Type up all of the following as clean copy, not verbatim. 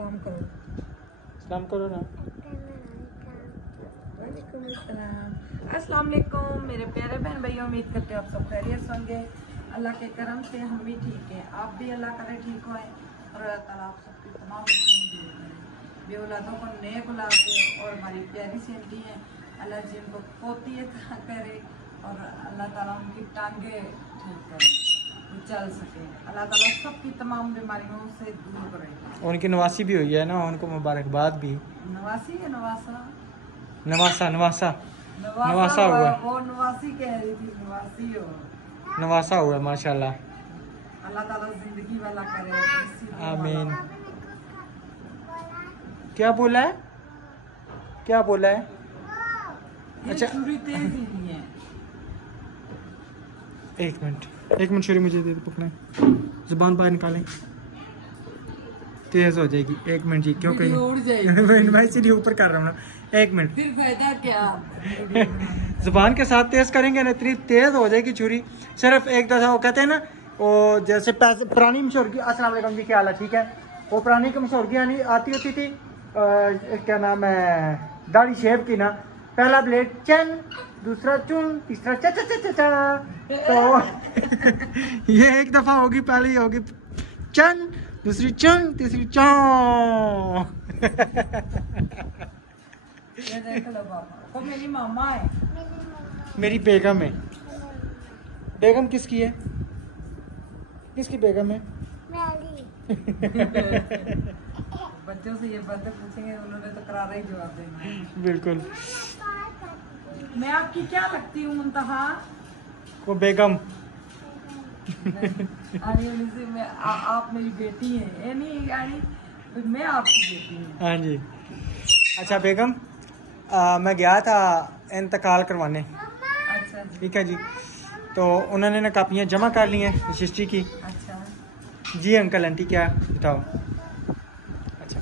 सलाम करो। सलाम करो ना। वालेकुम अस्सलाम। अस्सलाम वालेकुम मेरे प्यारे बहन भाइयों, उम्मीद करते हो आप सब खैरियत से होंगे। अल्लाह के करम से हम भी ठीक हैं, आप भी अल्लाह करे ठीक होएं और अल्लाह ताला आप सबकी तमाम बे औलादों को नेक औलाद दे। और हमारी प्यारी सी आंटी हैं, अल्लाह जी उनको पोती अता करे और अल्लाह ताला उनकी टांगे ठीक करे, वो चल सके। अल्लाह ताला सबकी तमाम बीमारियों से दूर करे। उनकी नवासी भी हुई है ना, उनको मुबारकबाद भी। नवासी है नवासा नवासा नवासा नवासा हुआ है। वो नवासी कह रही थी, नवासी हो नवासा हुआ है माशाल्लाह। अल्लाह ताला जिंदगी वाला करे। आमीन। क्या बोला है, क्या बोला है? अच्छा छुरी तेज ही नहीं है। एक मिनट छुरी मुझे दे दो, पकड़े जुबान बाहर निकालें, तेज हो जाएगी। एक मिनट जी, क्यों कहीं उड़ जाएगी। मैं इसीलिए ऊपर कर रहा हूँ ना। एक मिनट, फिर फायदा क्या? जुबान के साथ तेज करेंगे ना, इतनी तेज हो जाएगी छुरी। सिर्फ एक दफा वो कहते हैं ना, वो जैसे पुरानी मशहूरगी, अस्सलाम वालेकुम जी, क्या हाल है? ठीक है। वो पुरानी की मशहूरगी आती होती थी, क्या नाम है, दाढ़ी शेव की ना, पहला ब्लेड चन, दूसरा चुन, तीसरा चा चा चा चा चा। तो ये एक दफा होगी, पहले होगी चन, दूसरी चन, तीसरी चौ। ये देख लो पापा, वो मेरी मामा है। मेरी बेगम है। बेगम किसकी है? किसकी बेगम है? बच्चों से ये बातें पूछेंगे, उन्होंने तो करारा ही जवाब देना। बिल्कुल। मैं आपकी क्या लगती हूँ मुंतहा? वो बेगम। आप मेरी बेटी हैं, ये नहीं यानी मैं आपकी बेटी हूँ। हाँ जी। अच्छा बेगम, मैं गया था इंतकाल करवाने। अच्छा जी। ठीक है जी। तो उन्होंने ना कापियाँ जमा कर ली हैं रजिस्ट्री की। अच्छा जी अंकल आंटी, क्या बताओ? अच्छा,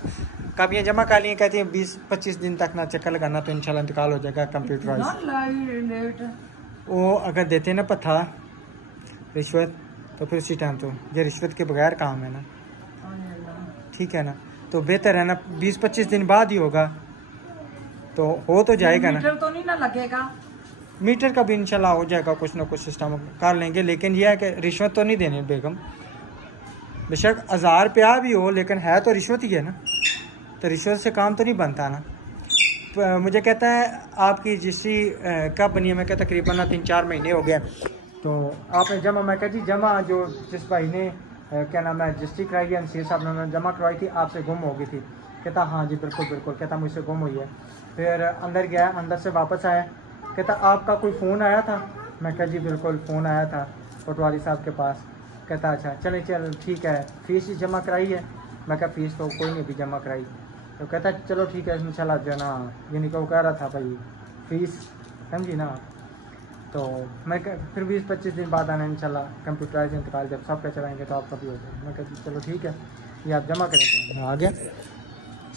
कापियाँ जमा कर ली हैं, कहती हैं 20-25 दिन तक ना चक्कर लगाना तो इंशाल्लाह इंतकाल हो जाएगा कंप्यूटराइज। वो अगर देते ना पत्था रिश्वत, तो फिर उसी टाइम तो ये रिश्वत के बगैर काम है ना, ठीक है ना। तो बेहतर है ना 20-25 दिन बाद ही होगा, तो हो तो जाएगा ना। मीटर तो नहीं ना लगेगा? मीटर का भी इंशाल्लाह हो जाएगा, कुछ ना कुछ सिस्टम कर लेंगे। लेकिन यह है कि रिश्वत तो नहीं देनी बेगम। बेशक 1000 रुपया भी हो, लेकिन है तो रिश्वत ही है ना, तो रिश्वत से काम तो नहीं बनता ना। मुझे कहता है आपकी रजिस्ट्री कब बनी है? मैं कहता तकरीबन ना 3-4 महीने हो गए। तो आपने जमा, मैं कहा जी जमा जो जिस भाई ने क्या नाम है रजिस्ट्री कराई है, NCA साहब ने जमा करवाई थी, आपसे गुम हो गई थी। कहता हाँ जी बिल्कुल बिल्कुल। कहता मुझसे गुम हुई है। फिर अंदर गया, अंदर से वापस आया, कहता आपका कोई फ़ोन आया था? मैं कहा जी बिल्कुल फ़ोन आया था पटवारी साहब के पास। कहता अच्छा चले चल ठीक है, फ़ीस जमा कराई है? मैं कहा फ़ीस तो कोई नहीं अभी जमा कराई। तो कहता चलो ठीक है इंशाल्लाह जो है ना, यानी कि वो कह रहा था भाई फ़ीस, समझी ना। तो मैं फिर 20-25 दिन बाद आना इंशाल्लाह कंप्यूटराइज इंतकाल जब सबका चलाएंगे तो आपका भी हो जाएगा। मैं कहती चलो ठीक है, ये आप जमा करें। तो आ गया,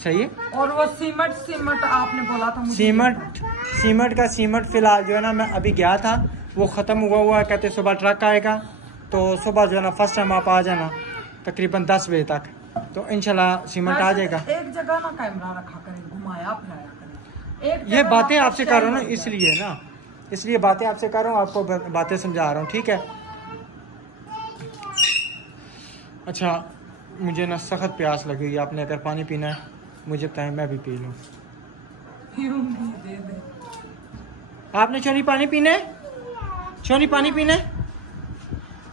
सही है। और वो सीमट आपने बोला था मुझे। सीमट फिलहाल जो है ना, मैं अभी गया था, वो ख़त्म हुआ है। कहते सुबह ट्रक आएगा, तो सुबह जो है ना फर्स्ट टाइम आप आ जाना तकरीबन 10 बजे तक, तो इंशाल्लाह सीमेंट आ जाएगा। एक जगह ना कैमरा रखा करें, घुमाया फिराया करें। ये बातें आपसे कर रहा हूँ ना, इसलिए ना, इसलिए बातें आपसे कर रहा हूँ, आपको बातें समझा रहा हूँ, ठीक है। अच्छा मुझे ना सख्त प्यास लगी हुई है, आपने अगर पानी पीना है मुझे बताएं, मैं भी पी लूँ। आपने छोनी पानी पीना है? छोनी पानी पीना है?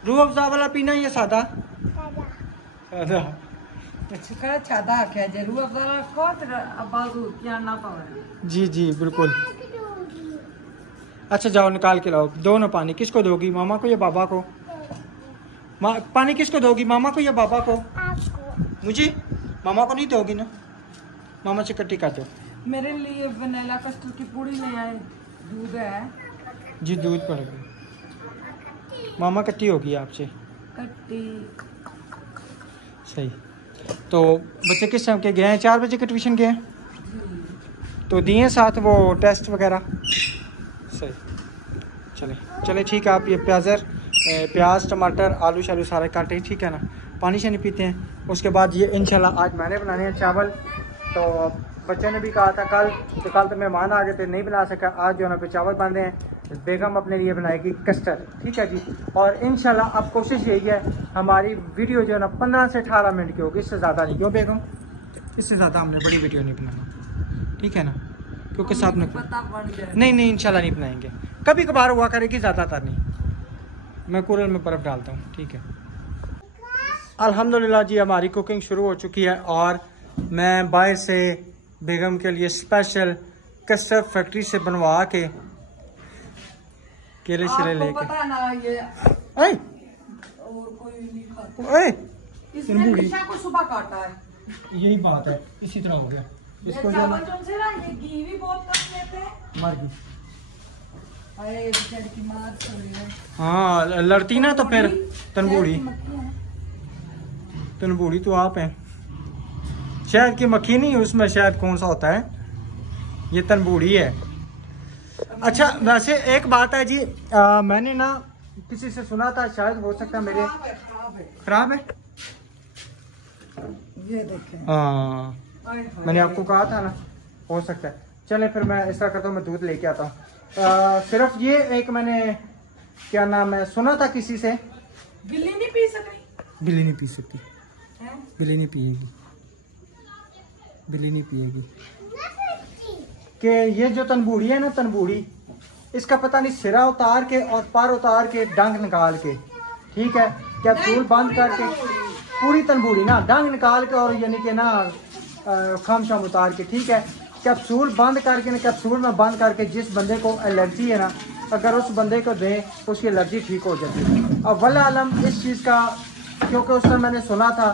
रूह अफ़ज़ा वाला पीना है या सादा? सादा। छादा आख्या जरूर जी जी बिल्कुल। अच्छा जाओ निकाल के लाओ, दो ना पानी। किसको दोगी, मामा को या बाबा को? पानी किसको दोगी, मामा को या बाबा को? मुझे। मामा को नहीं दोगी ना, मामा से कट्टी कर दो। मेरे लिए वनीला कस्टर्ड की पूड़ी ले आए, दूध है जी दूध पड़ेगा। मामा कट्टी होगी आपसे? कट्टी। सही। तो बच्चे किस टाइम के गए हैं? 4 बजे के ट्यूशन गए हैं, तो दिए साथ वो टेस्ट वगैरह? सही। चले चले ठीक है। आप ये प्याज टमाटर आलू शालू सारे काटे, ठीक है ना। पानी शानी पीते हैं। उसके बाद ये इंशाल्लाह आज मैंने बनाने हैं चावल। तो बच्चों ने भी कहा था कल तो मेहमान आ गए थे, नहीं बना सका। आज जो है ना पे चावल बन रहे हैं, बेगम अपने लिए बनाएगी कस्टर्ड, ठीक है जी। और इंशाल्लाह अब कोशिश यही है हमारी वीडियो जो है ना 15 से 18 मिनट की होगी, इससे ज़्यादा नहीं। क्यों बेगम? इससे ज़्यादा हमने बड़ी वीडियो नहीं बनाना, ठीक है ना, क्योंकि साथ में नहीं इंशाल्लाह नहीं बनाएंगे। कभी कभार हुआ करेगी, ज़्यादातर नहीं। मैं कूलर में बर्फ़ डालता हूँ, ठीक है। अल्हम्दुलिल्लाह जी हमारी कुकिंग शुरू हो चुकी है और मैं बाहर से बेगम के लिए स्पेशल कस्टर्ड फैक्ट्री से बनवा के केले शिले लेके पता ना ये और कोई नहीं खाता। इसमें निशा को सुबह काटा है, यही बात है, इसी तरह हो गया इसको जो ये घी भी बहुत कम लेते हैं। मर गई। अरे बेचारी की मार चल रही है। हाँ लड़ती ना तो फिर तनबूड़ी तो आप हैं। शहद की मक्खी नहीं, उसमें शहद कौन सा होता है, ये तनबूड़ी है। अच्छा वैसे एक बात है जी, मैंने ना किसी से सुना था, शायद हो सकता है मेरे खराब है। ये देखें, हाँ मैंने आपको कहा था ना, हो सकता है। चले फिर मैं ऐसा करता हूँ, मैं दूध लेके आता हूँ। सिर्फ ये एक मैंने क्या नाम है सुना था किसी से, बिल्ली नहीं पी सकती। बिल्ली नहीं पी सकती, बिल्ली नहीं पिएगी, बिल्ली नहीं पिएगी। कि ये जो तनबूड़ी है ना, तनबूड़ी इसका पता नहीं सिरा उतार के और पार उतार के डंग निकाल के, ठीक है, कैप्सूल बंद करके पूरी तनबूड़ी ना डंग निकाल के और यानी कि ना खम शम उतार के, ठीक है, कैप्सूल बंद करके ना, कैप्सूल में बंद करके जिस बंदे को एलर्जी है ना, अगर उस बंदे को दें तो उसकी एलर्जी ठीक हो जाती है। अब वल्लाह आलम इस चीज़ का, क्योंकि उस समय मैंने सुना था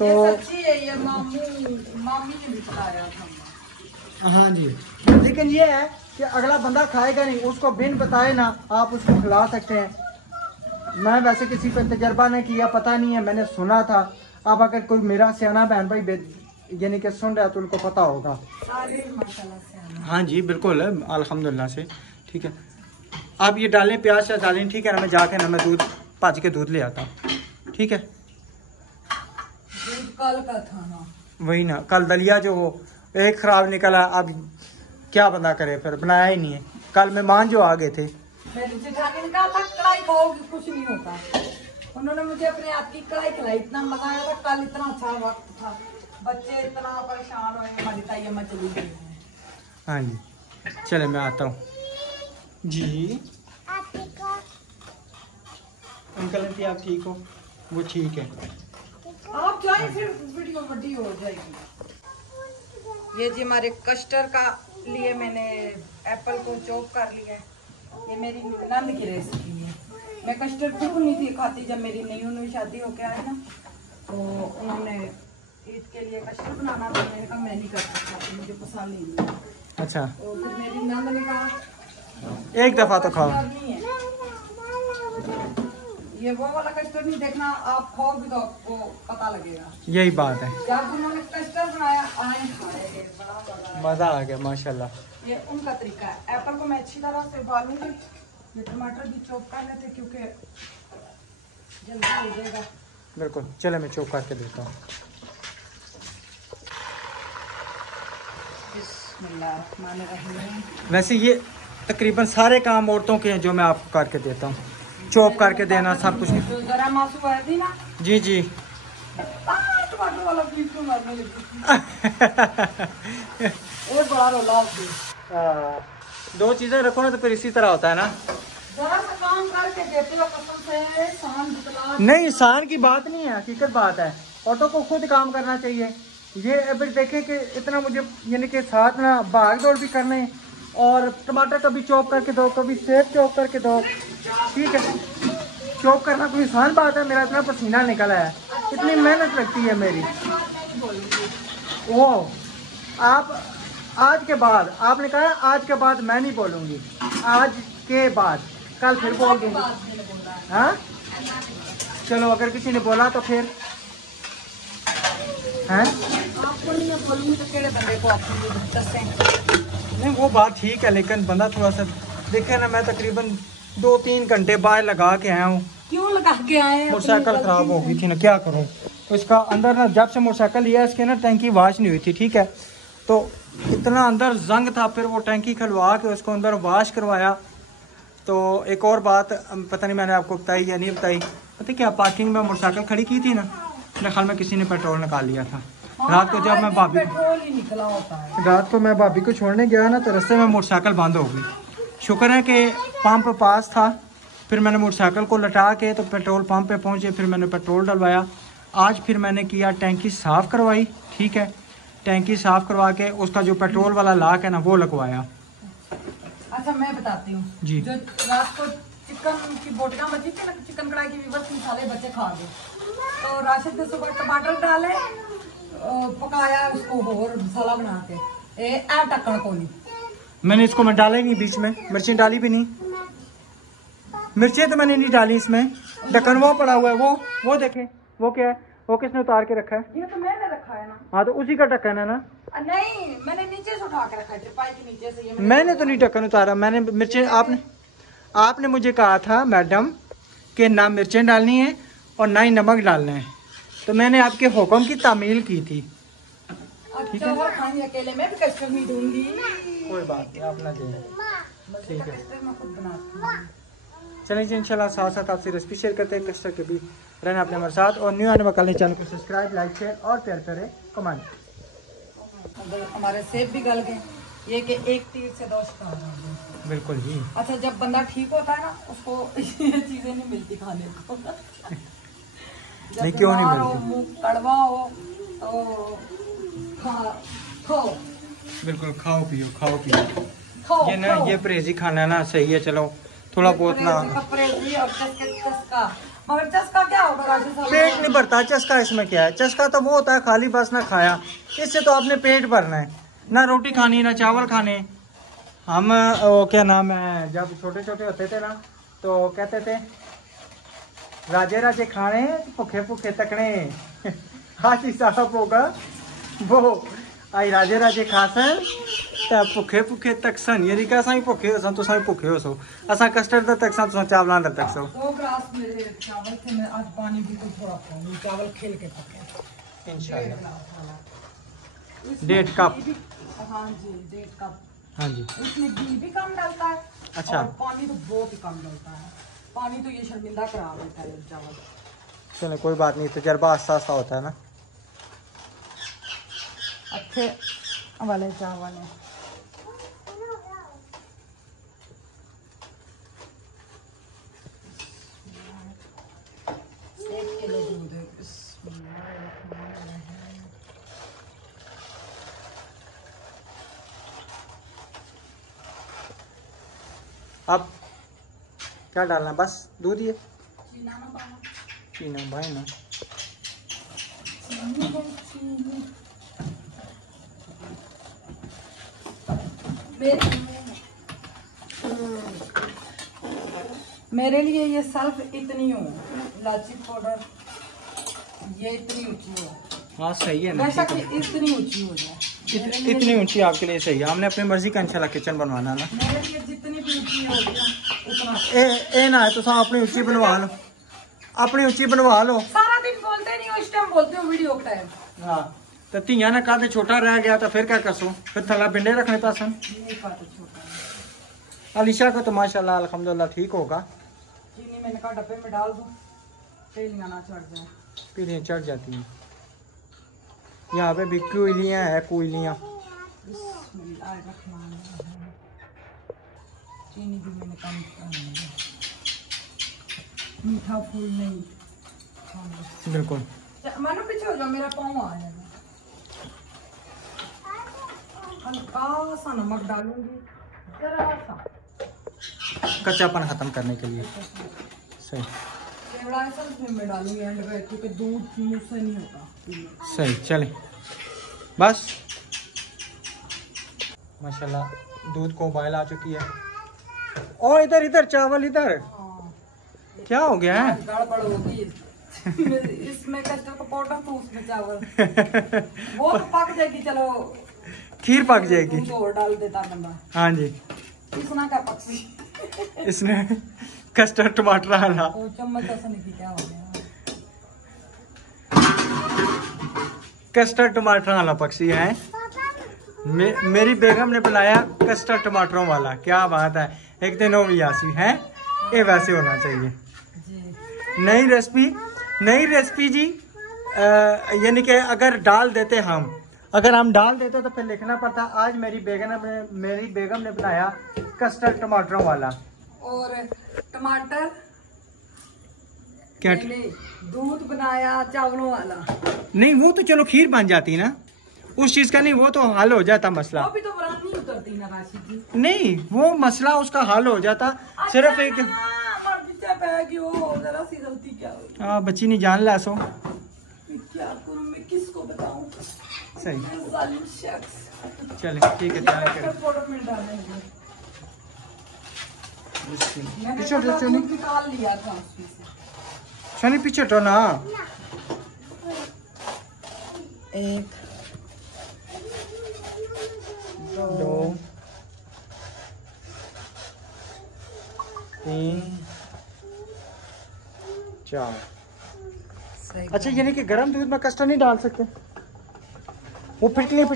तो ये सच्ची है, ये मामी ने भी बताया था। हाँ जी। लेकिन ये है कि अगला बंदा खाएगा नहीं, उसको बिन बताए ना आप उसको खिला सकते हैं। मैं वैसे किसी पे तजर्बा नहीं किया, पता नहीं है, मैंने सुना था। अब अगर कोई मेरा सियाना बहन भाई यानी कि सुन रहा है तो उनको पता होगा। हाँ जी बिल्कुल अल्हम्दुलिल्लाह से, ठीक है। आप ये डालें, प्याज से डालें, ठीक है ना। मैं जाके ना मैं दूध पाज के दूध ले आता हूँ, ठीक है। कल का था ना, वही ना, कल दलिया जो हो एक खराब निकला। अब क्या बंदा करे, फिर बनाया ही नहीं है। कल मेहमान जो आ गए थे, मेरी जेठानी ने कहा था कढ़ाई खाओगी कुछ नहीं होता, उन्होंने मुझे अपने हाथ की कढ़ाई खिलाई, इतना मजा आया था। कल इतना अच्छा वक्त था, बच्चे इतना परेशान हुए, हमारी ताई अम्मा चली गई है। हाँ जी चले मैं आता हूँ जी। अंकल आंटी आप ठीक हो? वो ठीक है। आप जाए फिर वीडियो बड़ी हो जाएगी। ये जी हमारे कस्टर्ड का लिए मैंने एप्पल को चॉप कर लिया है। ये मेरी नंद की रेसिपी है। मैं कस्टर्ड बिल्कुल नहीं थी खाती, जब मेरी नई शादी होके आई ना, तो उन्होंने ईद के लिए कस्टर्ड बनाना था, मैंने कहा मैं नहीं कर सकता, मुझे पसंद नहीं है। अच्छा, तो फिर मेरी नंद ने कहा एक दफा तो खाओ। ये वो वाला कस्टर्ड नहीं देखना, आप खाओगे तो आपको पता लगेगा। यही बात है, जब उन्होंने कस्टर्ड बनाया आए खाए, बड़ा मजा आ गया माशाल्लाह। ये उनका तरीका है। एप्पल को मैं अच्छी तरह से उबालूंगी, ये टमाटर भी चॉप कर लेते क्योंकि जल्दी हो जाएगा। बिल्कुल, चले मैं चॉप करके देता हूँ। बिस्मिल्लाहिर्रहमानिर्रहीम। वैसे ये तकरीबन सारे काम औरतों के हैं जो मैं आपको करके देता हूँ, चॉप करके देना सब कुछ। तो जरा मासू है थी ना जी जी। टमाटर वाला पीस को मारने लगी। एक बड़ा रोला होती है। दो चीजें रखो ना तो फिर इसी तरह होता है ना। जरा सा काम करके देते हो कसम से, शान जितना नहीं शान की बात नहीं है, हकीकत बात है। औरतों को खुद काम करना चाहिए। ये अभी देखें कि इतना मुझे यानी कि साथ ना भाग दौड़ भी करने, और टमाटर कभी चॉप करके दो, कभी सेब चॉप करके दो, ठीक है। चॉप करना कोई आसान बात है? मेरा इतना पसीना निकला है, इतनी मेहनत लगती है मेरी। वो आप आज के बाद, आपने कहा आज के बाद मैं नहीं बोलूँगी, आज के बाद, कल फिर बोल दूँगी। हाँ चलो, अगर किसी ने बोला तो फिर हैं आपको नहीं मैं बोलूँगी तो केड़े बंदे को आपको दसें। नहीं वो बात ठीक है, लेकिन बंदा थोड़ा सा देखे ना। मैं तकरीबन 2-3 घंटे बाहर लगा के आया हूँ। क्यों लगा के आए? मोटरसाइकिल खराब हो गई थी ना, क्या करूँ। तो इसका अंदर ना जब से मोटरसाइकिल लिया इसके ना टैंकी वाश नहीं हुई थी, ठीक है। तो इतना अंदर जंग था, फिर वो टैंकी खुलवा के उसको अंदर वाश करवाया। तो एक और बात पता नहीं मैंने आपको बताई या नहीं बताई, पता क्या, पार्किंग में मोटरसाइकिल खड़ी की थी ना, मेरे ख्याल में किसी ने पेट्रोल निकाल लिया था। रात को जब मैं भाभी रात को मैं भाभी को छोड़ने गया ना, तो रास्ते में मोटरसाइकिल बंद हो गई। शुक्र है कि पंप पास था, फिर मैंने मोटरसाइकिल को लटा के तो पेट्रोल पंप पे पहुंचे, फिर मैंने पेट्रोल डलवाया। आज फिर मैंने किया टैंकी साफ़ करवाई, ठीक है। टैंकी साफ़ करवा के उसका जो पेट्रोल वाला लाक है ना वो लगवाया। अच्छा मैं बताती हूँ जी। जो रात को चिकन की बोटियां बची थी ना, चिकन कढ़ाई की विवश मसाले बच्चे खा गए, तो राशिद ने सुबह टमाटर डाले, पकाया उसको और मसाला बना के टक्कर को नहीं। मैंने इसको मैं डाला ही नहीं, बीच में मिर्चें डाली भी नहीं, मिर्चें तो मैंने नहीं डाली इसमें। ढक्कन वो पड़ा हुआ है, वो देखें, वो क्या है, वो किसने उतार के रखा है? ये तो मैंने रखा है ना। हाँ तो उसी का ढक्कन है ना। नहीं मैंने नीचे से उठा के रखा है, ट्रिपाई के नीचे से। ये मैंने तो नहीं ढक्कन उतारा, मैंने मिर्चें, आपने मुझे कहा था मैडम कि ना मिर्चें डालनी है और ना ही नमक डालना है, तो मैंने आपके हुक्म की तामील की थी। अच्छा वो खानी अकेले में भी कस्टर्ड नहीं दूंगी। कोई बात नहीं, आप ना दें, ठीक है। कस्टर्ड मैं खुद बनाती हूँ। चलिए जी, इंशाल्लाह साथ साथ आपसे रेसिपी शेयर करते हैं कस्टर्ड के भी। रहना अपने हमारे साथ, और न्यू आने वाले चैनल को सब्सक्राइब, लाइक, शेयर और प्यार प्यारे कमेंट। हमारे सेब भी गल गए, ये कि एक तीर से 2 शिकार। बिल्कुल जी। अच्छा जब बंदा ठीक होता है ना, उसको ये चीजें नहीं मिलती खाने को। नहीं क्यों नहीं मिलती? मुंह कड़वा हो तो खाओ, बिल्कुल खाओ पियो, खाओ पियो। खाओ ये ना, ये परहेजी खाना ना सही है, चलो थोड़ा बहुत ना। चस्का, मगर चस्का क्या होगा राशिद साहब? पेट नहीं भरता, चस्का इसमें क्या है? चस्का तो वो होता है खाली बस ना खाया, इससे तो आपने पेट भरना है ना, रोटी खानी ना चावल खाने। हम वो क्या नाम है, जब छोटे छोटे होते थे ना तो कहते थे राजे राजे खाने भुखे भुखे तकने। आज ही साहब होगा वो आई राजे राजे खासन त भुखे भुखे तकसन, यानी कि असां भुखे हो सन, तुसां भुखे हो सो, असां कस्टर्ड दा तकसन, तुसां चावलां दा तकसो। 2 ग्लास मेरे चावल थे, मैं आज पानी भी कुछ थोड़ा खाऊंगी, चावल खेल के पके इंशाल्लाह। 1.5 कप। हाँ जी 1.5 कप। हाँ जी। इसमें घी भी कम डलता है। अच्छा। और पानी तो बहुत ही कम डलता है, पानी तो ये शर्मिंदा करा देता है चावल। चलो कोई बात नहीं, तजर्बा आस्ता आस्ता होता है ना। अच्छे वाले चावल है। अब क्या डालना है? बस दूध ही है, चीना भाई ना। मेरे लिए ये सल्फ इतनी हो, इलायची पाउडर ये इतनी ऊंची हो। हाँ सही है ना, बेशक इतनी ऊंची हो जाए, इतनी ऊंची आपके लिए सही है। हमने अपनी मर्जी का इंशाल्लाह किचन बनवाना ना। मेरे लिए जितनी भी ऊंची हो उतना। ए ना है तो अपनी ऊंची बनवा लो, अपनी ऊंची बनवा लो। सारा दिन बोलते नहीं हो, इस टाइम बोलते हो वीडियो का टाइम। हाँ तो धीया ने कहा छोटा रह गया तो फिर क्या कसो, फिर थला बिंडे रखने पासन। अलीशा को तो माशाल्लाह अल्हम्दुलिल्लाह ठीक होगा। चीनी मैंने कहा डब्बे में डाल दूं, तेलियां ना चढ़ जाए। पीलियाँ चढ़ जाती हैं। यहाँ पे भी कोयलियाँ है, कोयलियाँ। चीनी भी मैंने कम करनी, मीठा फूल नहीं। बिल्कुल। मानो पीछे हो जाओ, मेरा पाँव आ जाएगा। हल्का सा नमक डालूंगी, जरा सा कच्चापन खत्म करने के लिए। सही केवड़ा एसेंस में डालूंगी एंड में, क्योंकि दूध मुझसे नहीं होता। सही, चले बस। माशाल्लाह दूध को उबाल आ चुकी है। ओ इधर इधर चावल इधर। हाँ। क्या हो गया है? गड़बड़ होगी। इसमें कस्टर्ड का पाउडर तो उसमें चावल वो तो पक जाएगी। चलो खीर पक जाएगी। दूध और डाल देता बंदा। हाँ जी। इसना का पक्षी इसने कस्टर्ड टमाटर आला तो चम्मच ऐसा नहीं क्या हो गया। कस्टर्ड टमाटर वाला पक्षी है। मेरी बेगम ने बनाया कस्टर्ड टमाटरों वाला। क्या बात है, एक दिन वो भी आसी है, ये वैसे होना चाहिए। नई रेसिपी जी। यानी कि अगर हम डाल देते तो फिर लिखना पड़ता। आज मेरी बेगम ने बनाया कस्टर्ड टमाटरों वाला। और टमाटर क्या दूध बनाया चावलों वाला। नहीं, वो तो चलो खीर बन जाती ना, उस चीज का नहीं, वो तो हल हो जाता मसला। वो भी तो नहीं उतरती ना राशि जी। नहीं, वो मसला उसका हल हो जाता। सिर्फ एक गलती क्या हो, बच्ची नहीं जान ला सो क्या करूं मैं, किसको बताऊं। सही, जालिम शख्स। चले ठीक है, तैयार करें। फोटो में डालेंगे। मैंने पीछे तो हटो, दूध निकाल लिया था उसमें से। शनि पीछे हटो ना। 1 2 3 4। अच्छा, यानी कि गर्म दूध में कस्टर्ड नहीं डाल सकते? वो फिटकलियाँ बन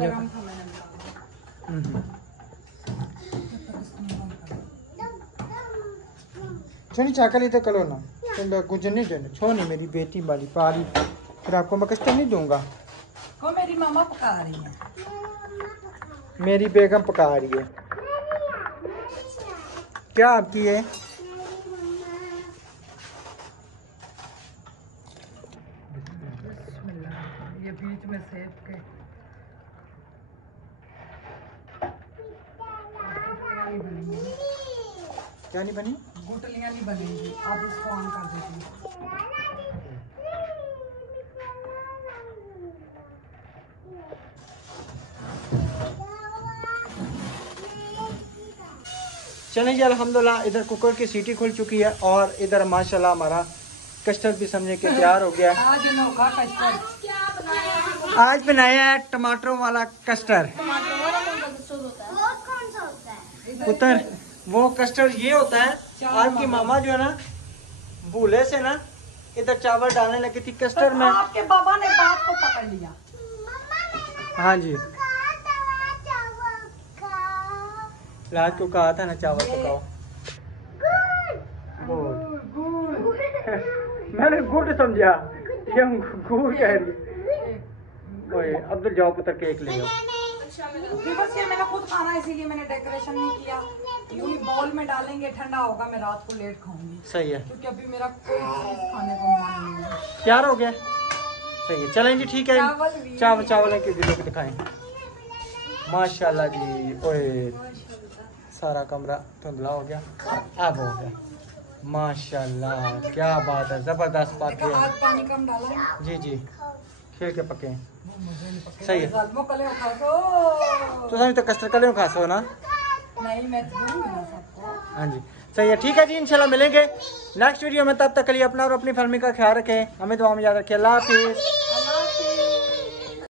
जाता। छोनी चाकली तो कलो ना, तुम गुजर नहीं देना। छोनी मेरी बेटी वाली पारी, फिर आपको मैं कस्टर्ड नहीं दूंगा। को मेरी मामा पका रही है। मेरी बेगम पका रही है। क्या आपकी है? ये बीच में सेब के क्या नहीं बनी? गुटलियां नहीं बनेंगी। आप इसको ऑन कर दीजिए। चलें जी, अल्हम्दुलिल्लाह इधर कुकर की सीटी खुल चुकी है और इधर माशाल्लाह हमारा कस्टर्ड भी समझे कि तैयार हो गया। आज अनोखा कस्टर्ड। आज बनाया है टमाटरों वाला कस्टर्ड। पुत्र, वो कस्टर्ड ये होता है, आपकी मामा जो है ना, भूले से ना इधर चावल डालने लगी थी कस्टर्ड में। आपके बाबा ने बात को पकड़ लिया। हाँ जी, रात को कहा था ना चावल पकाओ। गुड। मैंने गुड समझा, ये गुड कह रही। ओए अब्दुल, जाओ पुत्र केक ले आओ। बस ये मैंने खुद खाना, इसीलिए मैंने डेकोरेशन नहीं किया। यूं ही बाउल में डालेंगे, ठंडा होगा, मैं रात को लेट खाऊंगी। सही है, क्योंकि अभी मेरा कोई चीज खाने को मन नहीं है। तैयार हो गया। सही है, चलें जी ठीक है। चावल की वीडियो दिखाएं। माशाल्लाह जी। ओए सारा कमरा धुंधला हो गया, अब हो गया। माशाल्लाह, क्या बात है, जबरदस्त बात है। आज पानी कम डाला है। जी जी, खेल के पके हैं। सही है। तो कस्टर्ड कले खा सो ना? नहीं, मैं दूंगी ना सबको। हाँ जी, सही है, ठीक है जी। इंशाल्लाह मिलेंगे नेक्स्ट वीडियो में। तब तक के लिए अपना और अपनी फैमिली का ख्याल रखें, हमें दुआ में याद रखें। अल्लाह हाफिज़।